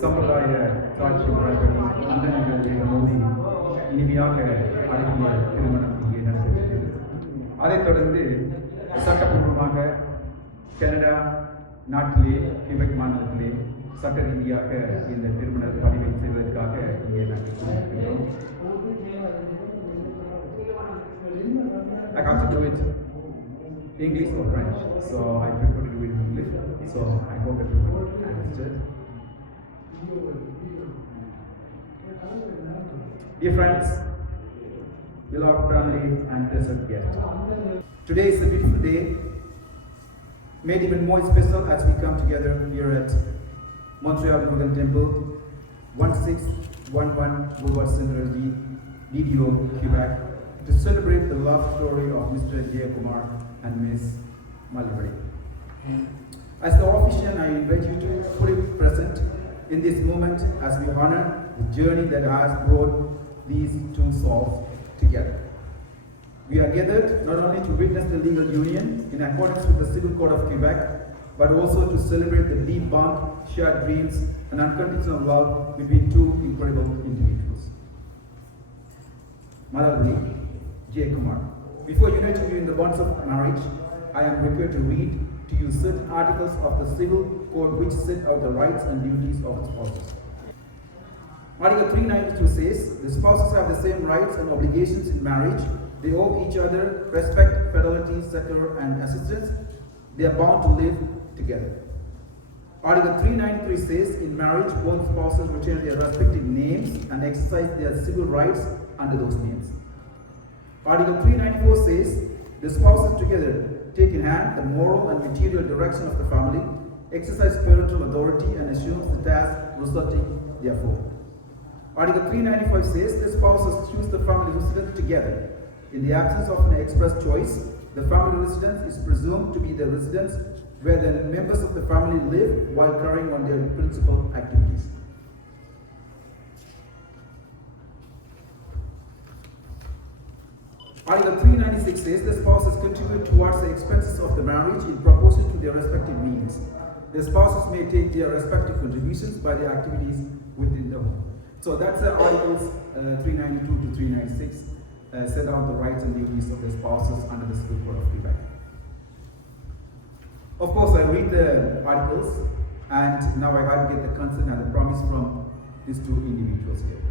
சம்பிரதாய சாட்சி முறைப்படி அண்ணன்கள் மோதி இனிமையாக அடங்கிய திருமணம் இங்கே நடைபெற்றது. அதைத் தொடர்ந்து சட்டப்பூர்வமாக கனடா நாட்டிலே கியூபெக் மாநிலத்திலே சட்ட ரீதியாக இந்த திருமண பதிவை செய்வதற்காக இங்கே நாங்கள் கூறியிருக்கிறோம். I got to do it English or French, so I prefer to do it in English. So I hope everyone understood. Dear friends, beloved family and blessed guests, today is a beautiful day, made even more special as we come together here at Montreal Golden Temple, 1611 Boulevard Saint-Roger, DDO, Quebec, to celebrate the love story of Mr. J. Kumar and Ms. Malibari. As the official, I invite you to fully present in this moment as we honor the journey that has brought these two souls together. We are gathered not only to witness the legal union in accordance with the Civil Code of Quebec, but also to celebrate the deep bond, shared dreams, and unconditional love between two incredible individuals. Malabari, J. Kumar. Before uniting you in the bonds of marriage, I am prepared to read to you certain articles of the Civil Code which set out the rights and duties of the spouses. Article 392 says, the spouses have the same rights and obligations in marriage. They owe each other respect, fidelity, succor, and assistance. They are bound to live together. Article 393 says, in marriage, both spouses retain their respective names and exercise their civil rights under those names. Article 394 says, the spouses together take in hand the moral and material direction of the family, exercise parental authority, and assumes the task resulting therefore. Article 395 says, the spouses choose the family residence together. In the absence of an express choice, the family residence is presumed to be the residence where the members of the family live while carrying on their principal activities. Article 396 says the spouses contribute towards the expenses of the marriage in proportion to their respective means. The spouses may take their respective contributions by their activities within the home. So that's Articles 392 to 396 set out the rights and duties of the spouses under the Civil Code of Quebec. Of course, I read the articles, and now I have to get the consent and the promise from these two individuals here.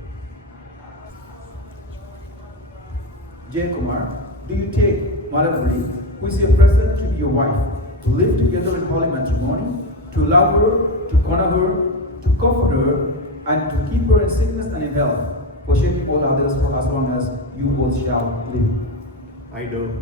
Jay Kumar, do you take Malabari, who is your present, to be your wife, to live together in holy matrimony, to love her, to honor her, to comfort her, and to keep her in sickness and in health, forsaking all others for as long as you both shall live? I do.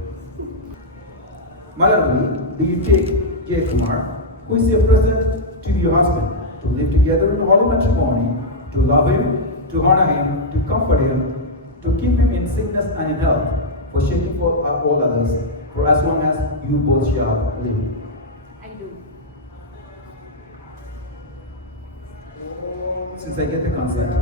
Malabari, do you take Jay Kumar, who is your present, to be your husband, to live together in holy matrimony, to love him, to honor him, to comfort him, to keep him in sickness and in health, forsaking for all others, for as long as you both shall live? I do. Since I get the consent,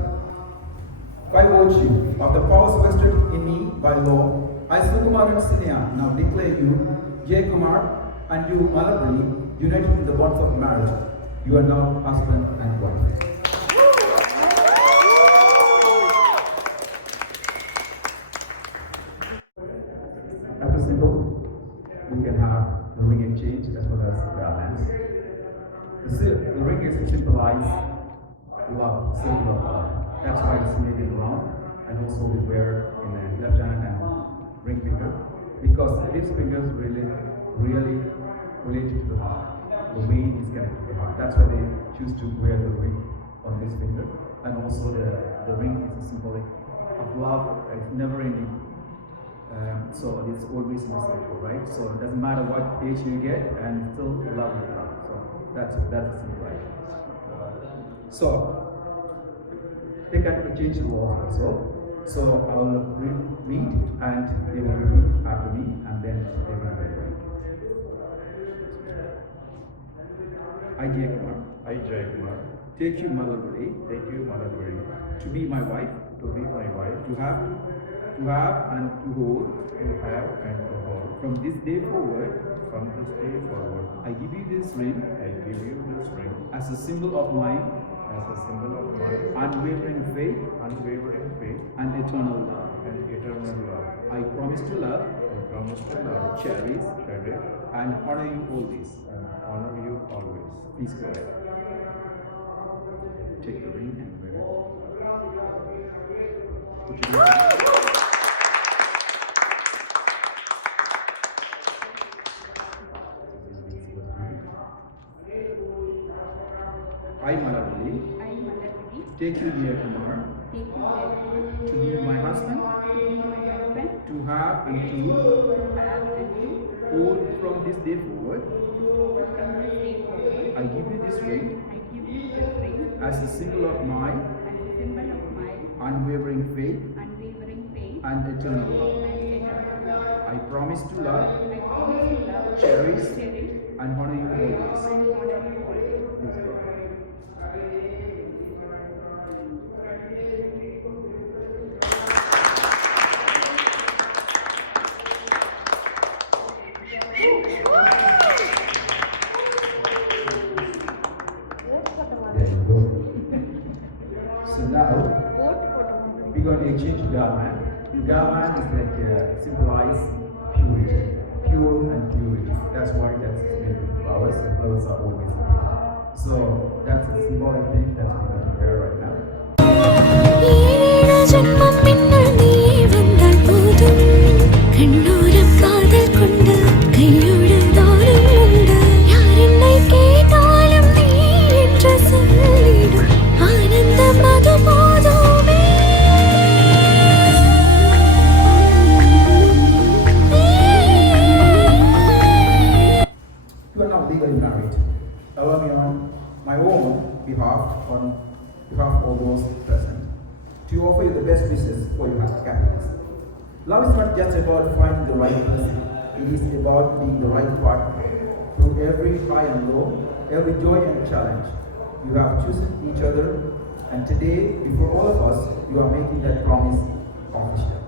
by virtue of the powers vested in me by law, I, Sukumar and Sinya, now declare you, Jay Kumar, and you, Malabari, united in the bonds of marriage. You are now husband and wife. After simple, we can have the ring exchange as well as garlands. The ring is to symbolize love, symbol of love. That's why it's made in round, and also we wear in the left hand and ring finger, because these fingers really related to the heart. The vein is connected to the heart. That's why they choose to wear the ring on this finger, and also the ring is a symbolic of love. It's never ending. So it's always in the cycle, right? So it doesn't matter what age you get, and still love will come. So that's a symbol. So they can change the laws also. So I will read and they will repeat after me, and then they will repeat. I, Jay Kumar, I, Jay Kumar, take you, Malabari, to be my wife, to be my wife, to have and to hold, from this day forward. I give you this ring, as a symbol of my unwavering faith and eternal love. I promise to love, cherish, and honor you always. Please go ahead. Take the ring and wear it. Put your I, Malabari, take you, Jay Kumar, to be my husband, to have and to hold from this day forward. I give you this ring as a symbol of my unwavering faith and eternal love. I promise to love, cherish, and honor you always. Please go ahead. So now, we're going to exchange garland. Garland is like symbolize purity, pure and purity. That's why that's made with flowers. The flowers are always pure. So that's a symbolic thing that we're going to wear right now. கண்ணோரம் காதல் கொண்டு கையோடு தானம் உண்டு யார் என்னை கேட்டாலும் நீ you are now legally married. Allow me on my own behalf, on behalf of those present, to offer you the best wishes for your happiness. Love is not just about finding the right person. It is about being the right partner through every high and low, every joy and challenge. You have chosen each other, and today, before all of us, you are making that promise official.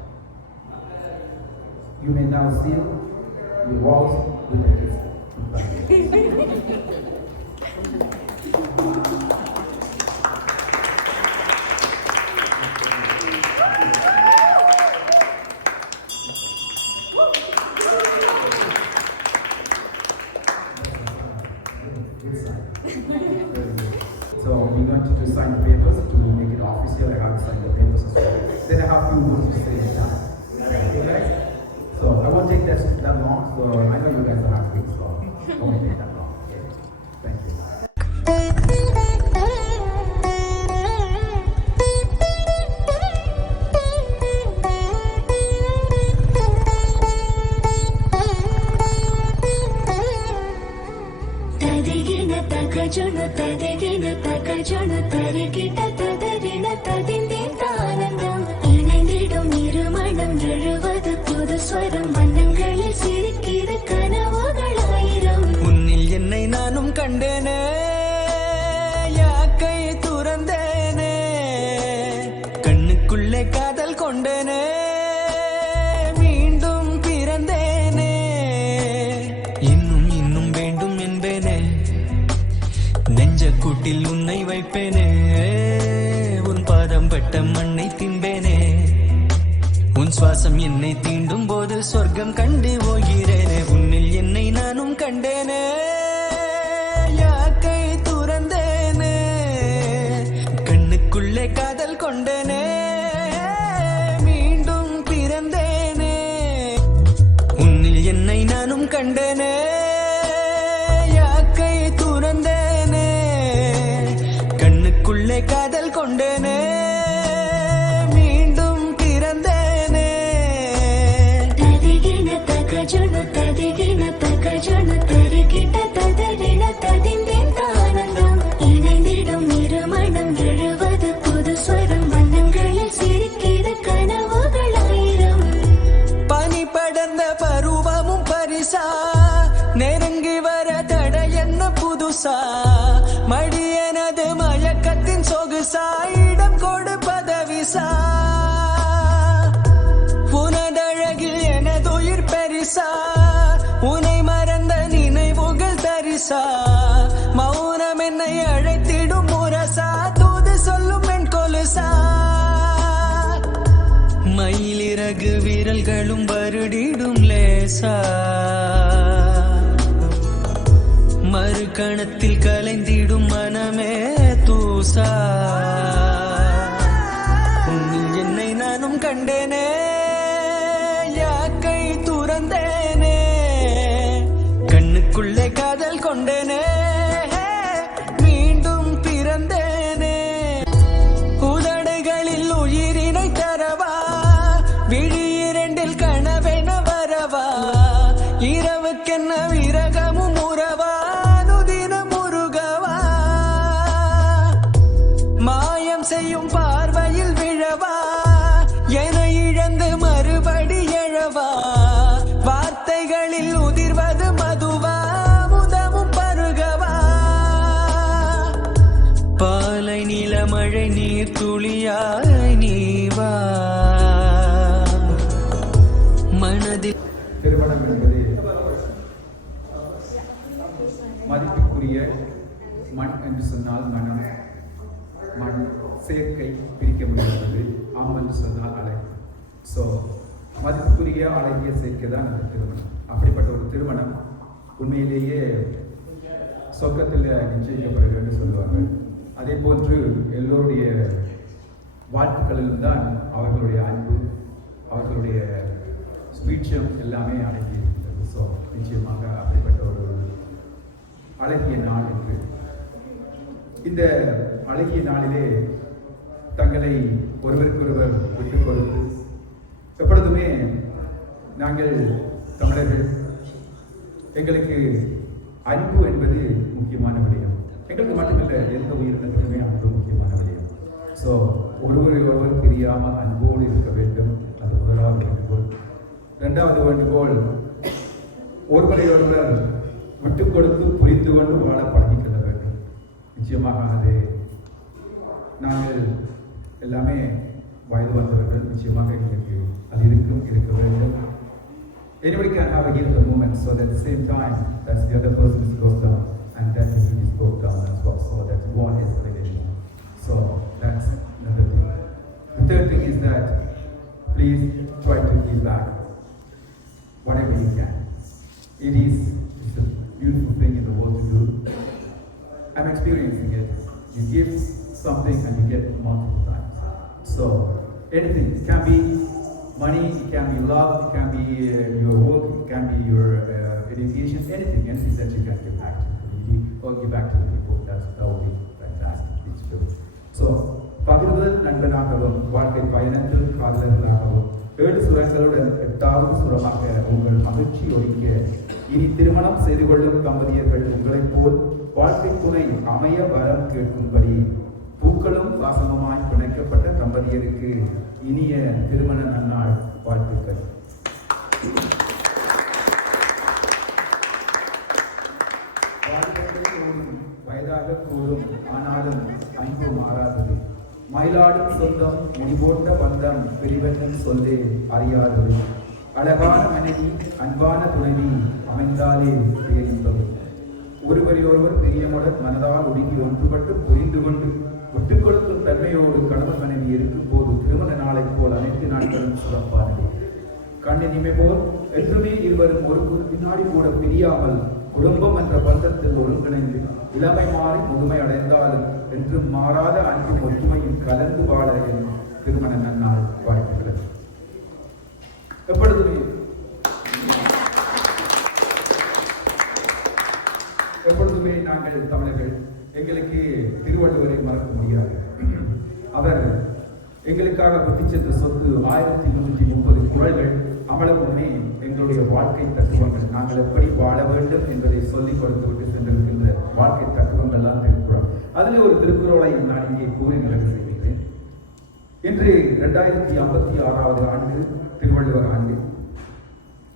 You may now seal your vows with a kiss. So we want you to sign the papers to make it official. I have to sign the papers as well. Then I have few words to say in time. Okay, guys? So I won't take that long. So I know you guys are happy. So I won't take that long. Okay. Thank you. ததிகின தகஜுணு தருகிட்ட ததறின ததிந்தேந்தானந்தம் இணைந்திடும் இருமணம் எழுவது புது ஸ்வரம் வண்ணங்களில் சிரிக்கிற கனவுகளாயிரம் உன்னில் என்னை நானும் கண்டேனே யாக்கை துறந்தேனே கண்ணுக்குள்ளே காதல் கொண்டேனே மீண்டும் பிறந்தேனே இன்னும் இன்னும் வேண்டும் என்பேனே நெஞ்ச கூட்டில் உன்னை வைப்பேனே உன் பாதம் பட்ட மண்ணை தின்பேனே உன் சுவாசம் என்னை தீண்டும் போது சொர்க்கம் கண்டு போகிறேனே உன்னில் என்னை நானும் கண்டேனே யாக்கை துறந்தேனே கண்ணுக்குள்ளே காதல் கொண்டேனே மீண்டும் பிறந்தேனே உன்னில் என்னை நானும் கண்டேனே யாக்கை துறந்தேனே கண்ணுக்குள்ளே காதல் கொண்டேனே மீண்டும் பிறந்தேனே ததிகின தகஜுணு தருகிட்ட ததறின ததிந்தேந்தானந்தம் இணைந்திடும் இருமணம் எழுவது புது ஸ்வரம் வண்ணங்களில் சிரிக்கிற கனவுகளாயிரம் பனி படர்ந்த பருவமும் பரிசா நெருங்கி வர தடை என்ன புதுசா மடி எனது மயக்கத்தின் சொகுசா இடம் கொடுப்பதவிசா உனதழகில் எனதுயிர் பெரிசா உனை மறந்த நினைவுகள் தரிசா மௌனம் என்னை அழைத்திடும் முரசா தூது சொல்லும் என் கொலுசா மயிலிறகு விரல்களும் வருடிடும் லேசா மறு கணத்தில் கலைந்திடும் மனமே தூசா உன்னில் என்னை நானும் கண்டேனே யாக்கை துறந்தேனே கண்ணுக்குள்ளே காதல் கொண்டேனே மீண்டும் பிறந்தேனே உதடுகளில் உயிரினை தரவா விழி இரண்டில் கனவென வரவா இரவுக்கென்ன விரகமும் உறவா அனுதினம் உருகவா மாயம் செய்யும் பார்வையில் விழவா என இழந்து மறுபடி எழவா வார்த்தைகளில் உதிர்வது மதுவா முதமும் பருகவா பாலை நிலமழை நீர் துளியாய் நீவா மனதில் திருமணம் என்பது மதிப்புக்குரிய மண் என்று சொன்னால் மனம், மண் சேர்க்கை பிரிக்க முடியாது, ஆம் என்று சொன்னால் அலை. ஸோ மதிப்புக்குரிய அழகிய சேர்க்கை தான் அந்த திருமணம். அப்படிப்பட்ட ஒரு திருமணம் உண்மையிலேயே சொர்க்கத்தில் நிச்சயிக்கப்படுகிறது சொல்லுவார்கள். அதே போன்று எல்லோருடைய வாழ்த்துக்களிலும் தான் அவர்களுடைய அன்பு, அவர்களுடைய ஸ்பீச்சம் எல்லாமே அடங்கி இருக்கிறது. ஸோ நிச்சயமாக அப்படிப்பட்ட ஒரு அழகிய நாள் என்று இந்த அழகிய நாளிலே தங்களை ஒருவருக்கொருவர் விட்டுக் கொடுத்து எப்பொழுதுமே நாங்கள் தமிழர்கள் எங்களுக்கு அன்பு என்பது முக்கியமான விடயம். எங்களுக்கு மட்டுமில்லை, எந்த உயிரினத்துக்குமே அன்பு முக்கியமான விடயம். ஸோ ஒருவர் தெரியாமல் அன்போடு இருக்க வேண்டும். அது முதலாவது வேண்டுகோள். இரண்டாவது வேண்டுகோள், ஒருவரை ஒருவர் விட்டு கொடுத்து புரிந்து கொண்டு வாழ பழகிக் கொள்ள வேண்டும். நிச்சயமாக அது நாங்கள் எல்லாமே வயது வந்தவர்கள். நிச்சயமாக எங்களுக்கு அது இருக்க வேண்டும். Anybody can have a gift of moment, so that at the same time that's the other person goes down and that is goes down as well, so that one escalation. So that's another thing. The third thing is that please try to give back whatever you can. It's a beautiful thing in the world to do. I'm experiencing it. You give something and you get multiple times. So anything, it can be money, it can be love, it can be your work, it can be your education, anything that you can give back to the community or give back to the people. That will be fantastic. It's true. So, பகிர்தல் நண்பனாகவும் வாழ்க்கை பயணத்தில் காதலர்களாகவும் 7 சுரங்களுடன் 8வது சுரமாக உங்கள் மகிழ்ச்சி ஒலிக்க இனி திருமணம் செய்து கொள்ளும் தம்பதியர்கள் உங்களைப் போல் வாழ்க்கை துணை அமைய வரம் கேட்கும்படி பூக்களும் வாசகமாய் பிணைக்கப்பட்ட தம்பதியருக்கு இனிய திருமண நன்னாள் வாழ்த்துக்கள். வயதாக கூறும் ஆனாலும் அன்பு மாறாதது. மயிலாடும் சொந்தம் முடிபோட்ட பந்தம் பிரிவென்னும் சொல்லே அறியாதது. அழகான மனைவி அன்பான துணைவி அமைந்தாலே பேரின்பம். ஒருவரையொருவர் பிரியமுடன் மனதால் ஒடுங்கி ஒன்றுபட்டு புரிந்து கொண்டு விட்டுக் கொடுக்கும் தன்மையோடு கணவன் மனைவி இருக்கும் போது திருமண நாளை போல் அனைத்து நாட்களும் சிறப்பானது. கண்ணினிமை போல் என்றுமே இருவரும் ஒரு பின்னாடி கூட பிரியாமல் குடும்பம் என்ற பந்தத்தில் ஒருங்கிணைந்து இளமை மாறி முதுமை அடைந்தாலும் என்றும் மாறாத அன்பும் ஒற்றுமையும் கலந்து வாழ என் திருமண நன்னாள் வாழ்த்துகிறது. எப்பொழுதுமே நாங்கள் தமிழர்கள் எங்களுக்கு திருவள்ளுவரை மறக்க முடியாது. அவர் எங்களுக்காக விட்டு சென்ற சொத்து 1330 குறள்கள், அவ்வளவுமே எங்களுடைய வாழ்க்கை தத்துவங்கள். நாங்கள் எப்படி வாழ வேண்டும் என்பதை சொல்லிக் கொடுத்து விட்டு சென்றிருக்கின்ற வாழ்க்கை தத்துவங்கள் தான் திருக்குறள். அதில் ஒரு திருக்குறளை நான் இங்கே கூறி நிறைவு செய்கிறேன். இன்று 2056வது ஆண்டு திருவள்ளுவர் ஆண்டு.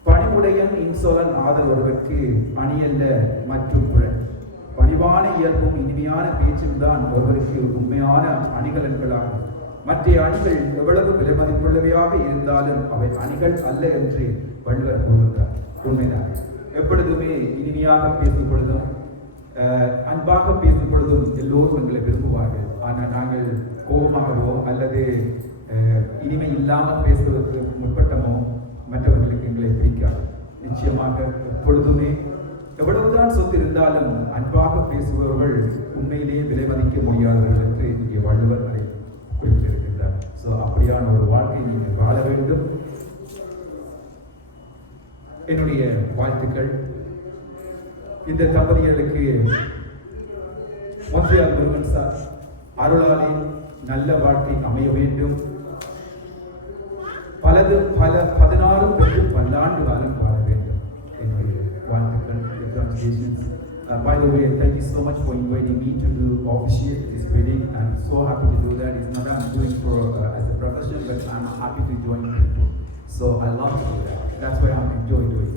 பணிவுடையன் இன்சொலன் ஆதல் ஒருவருக்கு பணியல்ல மற்றும் குறள். பணிவான இயல்பும் இனிமையான பேச்சும் தான் ஒருவருக்கு உண்மையான அணிகலன்களாகும். மற்ற அணிகள் எவ்வளவு விலை மதிப்புள்ளவையாக இருந்தாலும் அவை அணிகள் அல்ல என்று வள்ளுவர் கூறுகிறார். உண்மைதான். எப்பொழுதுமே இனிமையாக பேசும் பொழுதும் அன்பாக பேசும் பொழுதும் எல்லோரும் எங்களை விரும்புவார்கள். ஆனால் நாங்கள் கோபமாகவோ அல்லது இனிமை இல்லாமல் பேசுவதற்கு முற்பட்டமோ மற்றவர்களுக்கு எங்களை பிடிக்காது. நிச்சயமாக எப்பொழுதுமே எவ்வளவுதான் சொத்து இருந்தாலும் அன்பாக பேசுபவர்கள் உண்மையிலேயே விலை மதிக்க முடியாதவர்கள் என்று இங்கே வள்ளுவர் அதை குறிப்பிட்டிருக்கின்றார். ஸோ அப்படியான ஒரு வாழ்க்கை நீங்கள் வாழ வேண்டும். என்னுடைய வாழ்த்துக்கள். இந்த தம்பதியர்களுக்கு மொன்றியால் முருகன் சார் அருளாலே நல்ல வாழ்க்கை அமைய வேண்டும். பல 16 பெற்று பல்லாண்டு காலம் வாழ வேண்டும். என்னுடைய வாழ்த்துக்கள். Congratulations. By the way, thank you so much for inviting me to officiate this wedding. I'm so happy to do that. It's not that I'm doing for as a profession, but I'm happy to join people. So I love to do that. That's why I'm enjoying doing it.